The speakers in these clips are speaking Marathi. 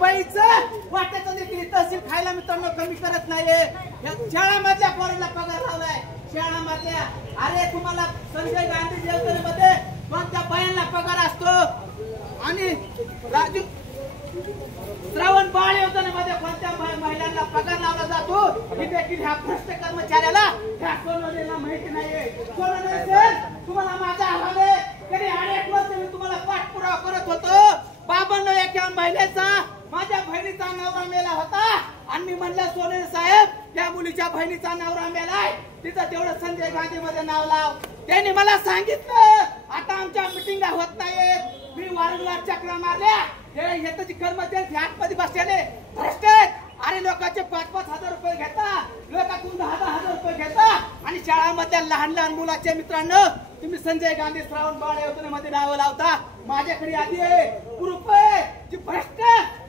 बाईचं वाट्याचं देखील तहसील खायला मित्रांनो कमी करत नाहीये. शाळामधल्या पोरांना पगार लावलाय शाळामधल्या. अरे तुम्हाला संजय गांधी योजनेमध्ये कोणत्या बायांना पगार असतो आणि राजू श्रावण बाळ योजनेमध्ये कोणत्या महिलांना पगार लावला जातो हे देखील ह्या भ्रष्ट कर्मचाऱ्याला ह्या सोनवणेला माहिती नाहीये. सोनवणे सर तुम्हाला माझा आव्हान आहे. गेली अनेक वर्ष मी तुम्हाला पाठपुरावा करत होतो. बाबांना एका महिलेचा माझ्या बहिणीचा नवरा मेला होता आणि मी म्हणलं सोनवणे साहेब त्या मुलीच्या बहिणीचा नवरा मेलाय तिचं तेवढं संजय गांधी मध्ये नाव लाव. त्यांनी मला सांगितलं आता आमच्या मिटिंगा होत नाहीत. मी वारंवार चक्रा मारल्या. हे येताची कर्मचारी आतमध्ये बसलेले भ्रष्ट आहेत. अरे लोकांचे 5-5 हजार रुपये घेता लोकांकडून 10-10 हजार रुपये घेता आणि शाळामधल्या लहान लहान मुलाच्या मित्रांनो तुम्ही संजय गांधी श्रावण बाळ योजनेमध्ये नाव लावता. माझ्याकडे आधी आहे प्रूफ आहे जी भ्रष्ट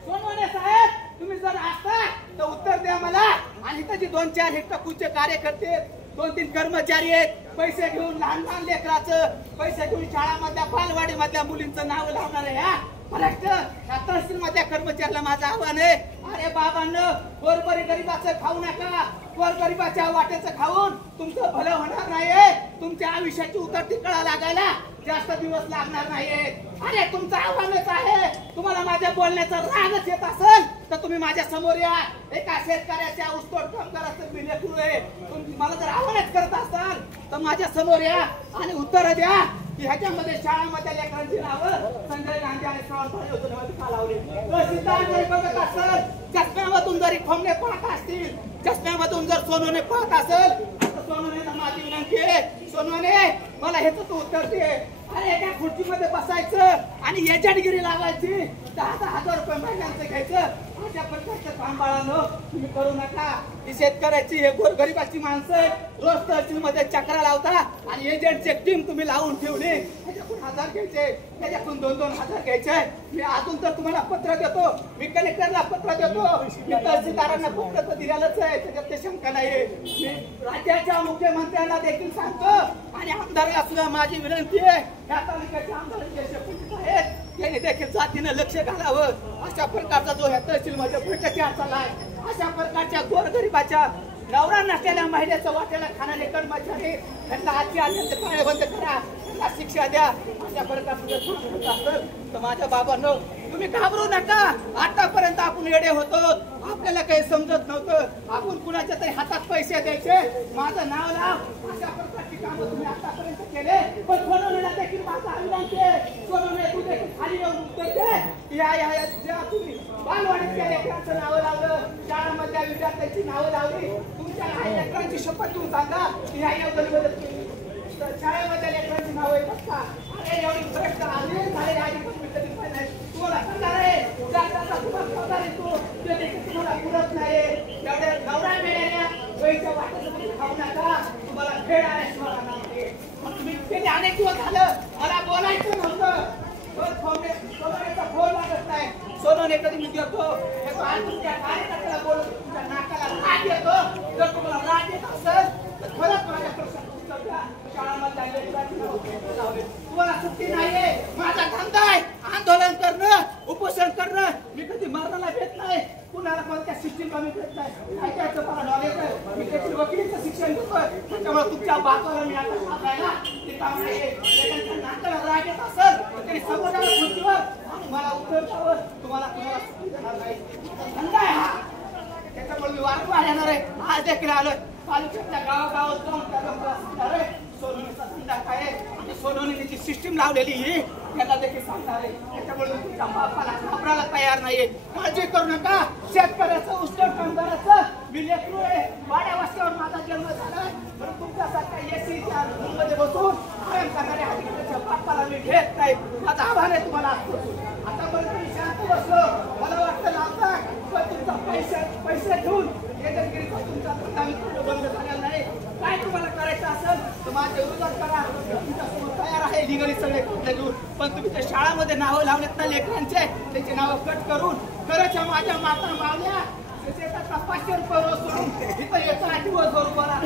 सोनवणे साहेब तुम्ही जर असता तर उत्तर द्या मला. आणि त्याची 2-4 हेक्टरचे कार्यकर्ते 2-3 कर्मचारी आहेत पैसे घेऊन लहान लहान लेकराचं पैसे घेऊन शाळामधल्या बालवाडी मधल्या मुलींचं नाव लावणार आहे. हा भ्रष्ट या तहसील मधल्या कर्मचाऱ्याला माझं आव्हान आहे. अरे बाबांनो गोरगरी गरीबाचं खाऊ नका. गोरगरिबाच्या वाट्याचं खाऊन तुमचं भलं होणार नाहीये. तुमच्या आयुष्याची उतरती कळा लागायला जास्त दिवस लागणार नाहीये. अरे तुमचं आव्हानच आहे. तुम्हाला माझ्या बोलण्याचा रागच येत असेल तर तुम्ही माझ्या समोर या. एका शेतकऱ्याच्या ऊसतोड कामगाराचं मी लेकरू आहे. तुम्ही मला जर आव्हानच करत असाल तर माझ्या समोर या आणि उत्तर द्या की ह्याच्यामध्ये शाळामधल्या लेकरांची नावं संजय गांधी आणि श्रावण बाळ योजनेमध्ये का लावली. तहसीलदार जरी बघत असेल चष्म्यामधून जरी खोमणे पाहत असतील चष्म्यामधून जर सोनवणे पाहत असेल तर सोनवणेला माझी विनंती आहे. सोनवणे मला ह्याचं तू उत्तर दे. अरे एका खुर्चीमध्ये बसायचं आणि एजंटगिरी लावायची 10-10 हजार रुपये महिन्यांचं घ्यायचं. अशा प्रकारचं काम बाळांनो तुम्ही करू नका. ही शेतकऱ्याची हे गोरगरिबाची माणसं रोज तहसील मध्ये चक्रा लावता आणि एजंटची टीम तुम्ही लावून ठेवली. त्याच्याकडून 1000 घ्यायचे त्याच्याकडून 2-2 हजार घ्यायचे. मी अजून तर तुम्हाला पत्र देतो. मी कलेक्टरला पत्र देतो. मी तहसीलदारांना पत्र तर दिलेलंच आहे त्याच्यात ते शंका नाही. मी राज्याच्या मुख्यमंत्र्यांना देखील सांगतो आणि आमदाराला सुद्धा माझी विनंती आहे या तालुक्याचे आमदार आहेत त्यांनी देखील जातीनं लक्ष घालावं. अशा प्रकारचा जो ह्या तहसील मध्ये भ्रष्टाचार चाललाय अशा प्रकारच्या गोरगरिबाच्या नवरा नसलेल्या महिलेचं वाट्याला खाणारे कर्मचारी त्यांना आजची आल्याचं पाळे बंद करा त्यांना शिक्षा द्या. अशा प्रकारचं असेल तर माझ्या बाबांनो तुम्ही घाबरू नका. आतापर्यंत आपण येडे होतो आपल्याला काही समजत नव्हतं. आपण कुणाच्या तरी हातात पैसे द्यायचे माझं नाव लाव अशा प्रकारची कामं तुम्ही आतापर्यंत केले. पण सोनवणेला देखील माझं अभिनंदन आहे. सोनवणे तू देखील खाली येऊन उत्तर दे. या तुम्ही बालवाडीतल्या लेकरांचं नावं लावलं शाळामधल्या विद्यार्थ्यांची नावं लावली. तुमच्या लेकरांची शपथ घेऊन सांगा की या योजनेमध्ये शाळेमधल्या लेकरांची नावं येतात का. अरे एवढी भ्रष्ट आधी झालेली आधी तुम्हाला सांगणार आहे तुम्हाला ते देखील तुम्हाला पुरत नाही. एवढ्या नवरा मेलेल्या वैच्या वाटेचं खाऊ नका. तुम्हाला खेळ आल्याशिवाय म्हणून मी गेले अनेक दिवस झालं मला बोलायचं नव्हतं. फोन लागत नाही. सोनवणे कधी मी देतो तुमच्या कार्यकर्त्याला बोलतो तुमच्या नाकाला राग येतो. जर तुम्हाला राग येत असेल तर खरंच माझ्या प्रश्न तुम्हाला सुट्टी नाहीये. माझा धंदा आहे आंदोलन करणं उपोषण करणं. मी कधी मरणाला भेट नाही कुणाला कोणत्या सिस्टीमला मी भेट नाही. ऐकायचं मला नॉलेज आहे. मी त्याची वकिलीचं शिक्षण घेतोय त्याच्यामुळे तुमच्या बाजूला मी आता सांगायला ते काम नाहीये. नाकाला राग येत असेल तर त्यांनी समोर जावं खुर्चीवर मला उत्तर द्यावं. तुम्हाला सुट्टी देणार नाही. धंदा आहे हा त्याच्यामुळे मी वारंवार येणार आहे. आज देखील आलोय तालुक्यातल्या गावागावात जाऊन सोनवणेचा धंदा काय आणि सोनवणेची सिस्टीम लावलेली ही त्यांना देखील सांगणार आहे. त्याच्यामुळे तुमच्या बापाला घाबरायला तयार नाहीये. काळजी करू नका. शेतकऱ्याचं उष्टड कामगाराचं मी लेकरू आहे. वाड्या वस्त्यावर माझा जन्म झाला पण तुमच्यासारख्या एसीच्या रूममध्ये बसून आराम करणाऱ्या अधिकाऱ्याच्या बापाला मी घेत नाही. माझा आभार आहे तुम्हाला आतापर्यंत मी शांत बसलो. मला वाटतं लावता पण तुमचा पैसे घेऊन एजंटगिरीचा तुमचा धंदा बंद झालेला नाही. काय तुम्हाला करायचं असेल तर माझ्या विरोधात करा. तुमच्यासमोर तयार आहे लिगली सगळे खर्च घेऊन. पण तुम्ही त्या शाळामध्ये नावं लावलेत ना लेकरांचे त्याची नावं कट करून खरंच माझ्या माता मावल्या 500 रुपये रोज सोडून इथं येतं 8 दिवस बोला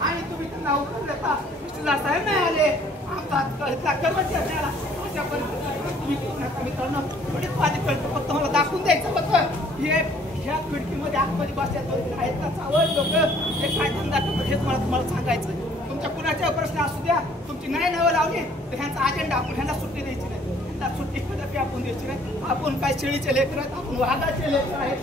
आणि तुम्ही त्यांना उत्तर देता तहसीलदार साहेब नाही आले आमचा कर्मचारी अशा परिस्थितीत तुम्ही करू नका मित्रांनो. थोडीच माझी कळतं फक्त मला दाखवून द्यायचं फक्त ह्या खिडकीमध्ये आतमध्ये बसल्यात आहेत का चावळ लोक हे काय धंदा करतात हेच मला तुम्हाला सांगायचं. तुमच्या कुणाच्या प्रश्न असू द्या, तुमची नाही नावं लावली तर ह्यांचा अजेंडा आपण ह्यांना सुट्टी द्यायची नाही. ह्यांना सुट्टी कदापि आपण द्यायची नाही. आपण काय शेळीचे लेकर आहेत, आपण वाघाचे लेकर आहेत.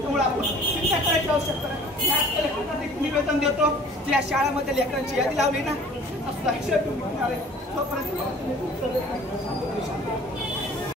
त्यामुळे आपण चिंता करायची आवश्यकता नाही. एक निवेदन देतो, ज्या शाळामध्ये लेकरांची यादी लावली ना त्याचा सुद्धा हिशोब घेऊन आहे. तोपर्यंत